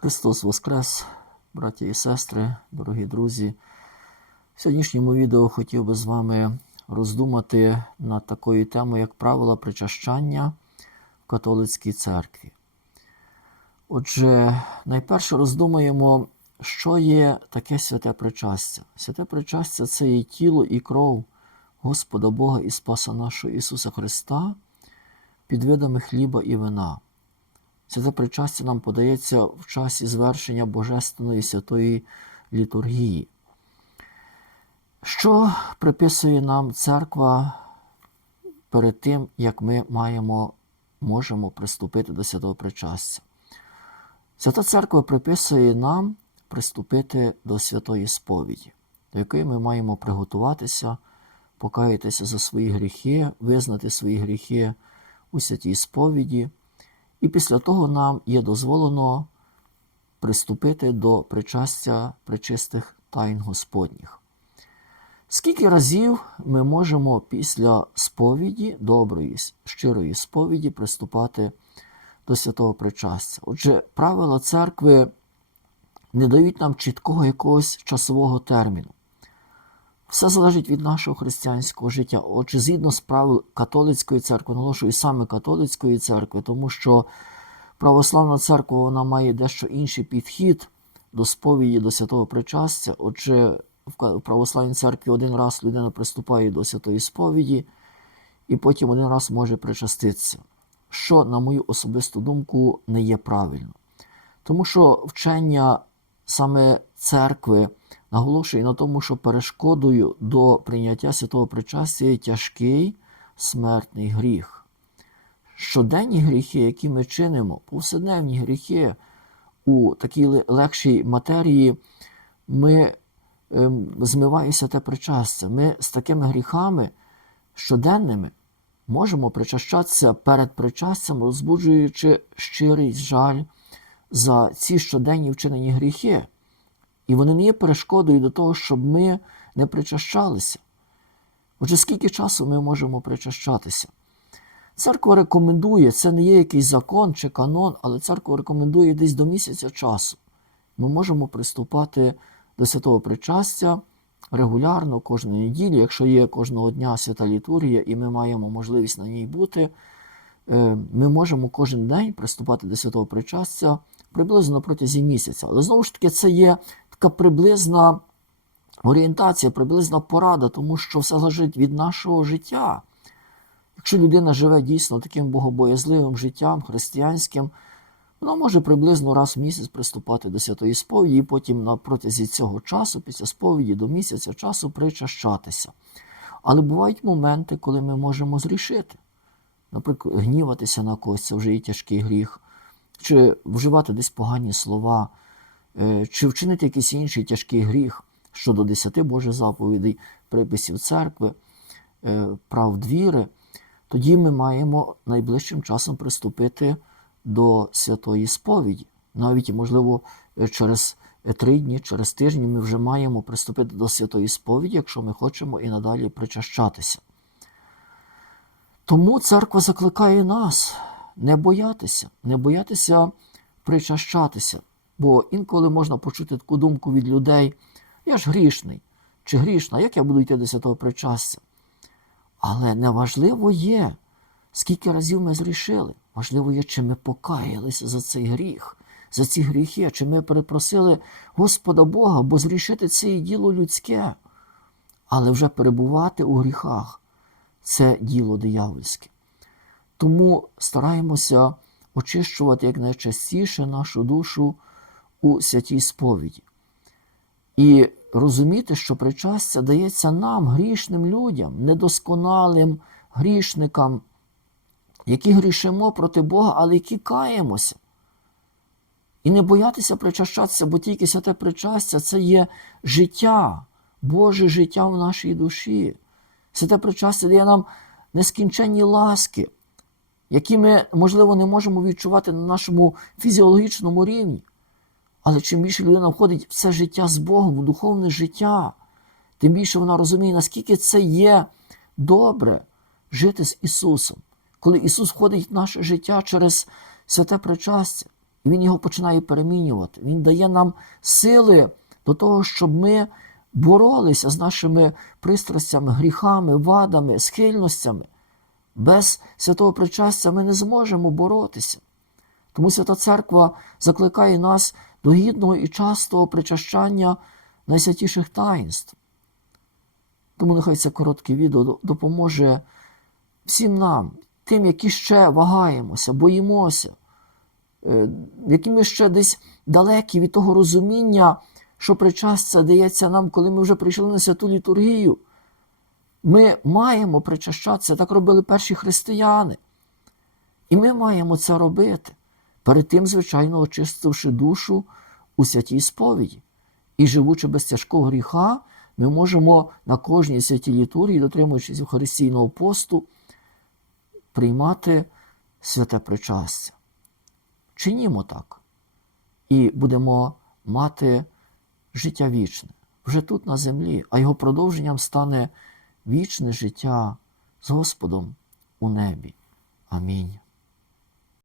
Христос Воскрес, браті і сестри, дорогі друзі. В сьогоднішньому відео хотів би з вами роздумати над такою темою, як правила причащання в католицькій церкві. Отже, найперше роздумаємо, що є таке святе причастя. Святе причастя це є тіло і кров Господа Бога і Спаса нашого Ісуса Христа під видами хліба і вина. Святе причастя нам подається в часі звершення Божественної святої літургії. Що приписує нам церква перед тим, як ми маємо, можемо приступити до святого причастя? Свята церква приписує нам приступити до святої сповіді, до якої ми маємо приготуватися, покаятися за свої гріхи, визнати свої гріхи у святій сповіді. І після того нам є дозволено приступити до причастя причистих тайн Господніх. Скільки разів ми можемо після сповіді, доброї, щирої сповіді, приступати до святого причастя? Отже, правила церкви не дають нам чіткого якогось часового терміну. Все залежить від нашого християнського життя. Отже, згідно з правил католицької церкви, наголошую саме католицької церкви, тому що православна церква вона має дещо інший підхід до сповіді, до святого причастя. Отже, в православній церкві один раз людина приступає до святої сповіді, і потім один раз може причаститися, що, на мою особисту думку, не є правильно. Тому що вчення саме церкви наголошує на тому, що перешкодою до прийняття святого причастя є тяжкий смертний гріх. Щоденні гріхи, які ми чинимо, повседневні гріхи у такій легшій матерії, ми ем, змиває святе причастя. Ми з такими гріхами щоденними можемо причащатися перед причастям, розбуджуючи щирий жаль за ці щоденні вчинені гріхи. І вони не є перешкодою до того, щоб ми не причащалися. Отже, скільки часу ми можемо причащатися? Церква рекомендує, це не є якийсь закон чи канон, але церква рекомендує десь до місяця часу. Ми можемо приступати до святого причастя регулярно кожної неділі, якщо є кожного дня свята літургія, і ми маємо можливість на ній бути, е, ми можемо кожен день приступати до святого причастя приблизно протязі місяця. Але знову ж таки, це є така приблизна орієнтація, приблизна порада, тому що все залежить від нашого життя. Якщо людина живе дійсно таким богобоязливим життям, християнським, вона може приблизно раз в місяць приступати до святої сповіді, і потім на протязі цього часу, після сповіді до місяця часу причащатися. Але бувають моменти, коли ми можемо зрішити. Наприклад, гніватися на когось, це вже є тяжкий гріх, чи вживати десь погані слова, чи вчинити якийсь інший тяжкий гріх щодо десяти Божих заповідей, приписів церкви, прав двіри, тоді ми маємо найближчим часом приступити до святої сповіді. Навіть, можливо, через три дні, через тижні ми вже маємо приступити до святої сповіді, якщо ми хочемо і надалі причащатися. Тому церква закликає нас не боятися, не боятися причащатися. Бо інколи можна почути таку думку від людей: я ж грішний чи грішна, як я буду йти до святого причастя? Але неважливо є, скільки разів ми зрішили. Важливо є, чи ми покаялися за цей гріх, за ці гріхи, чи ми перепросили Господа Бога, бо зрішити це є діло людське. Але вже перебувати у гріхах це діло диявольське. Тому стараємося очищувати якнайчастіше нашу душу у святій сповіді. І розуміти, що причастя дається нам, грішним людям, недосконалим грішникам, які грішимо проти Бога, але які каємося. І не боятися причащатися, бо тільки святе причастя це є життя, Боже життя в нашій душі. Святе причастя дає нам нескінченні ласки, які ми, можливо, не можемо відчувати на нашому фізіологічному рівні. Але чим більше людина входить в це життя з Богом, в духовне життя, тим більше вона розуміє, наскільки це є добре жити з Ісусом. Коли Ісус входить в наше життя через святе причастя, І Він його починає перемінювати. Він дає нам сили до того, щоб ми боролися з нашими пристрастями, гріхами, вадами, схильностями. Без святого причастя ми не зможемо боротися. Тому Свята Церква закликає нас до гідного і частого причащання найсвятіших таїнств. Тому нехай це коротке відео допоможе всім нам, тим, які ще вагаємося, боїмося, е, які ми ще десь далекі від того розуміння, що причастя дається нам, коли ми вже прийшли на святу літургію. Ми маємо причащатися, так робили перші християни. І ми маємо це робити, перед тим, звичайно, очистивши душу у святій сповіді. І живучи без тяжкого гріха, ми можемо на кожній святій літургії, дотримуючись Євхаристійного посту, приймати святе причастя. Чинімо так, і будемо мати життя вічне вже тут на землі, а його продовженням стане вічне життя з Господом у небі. Амінь.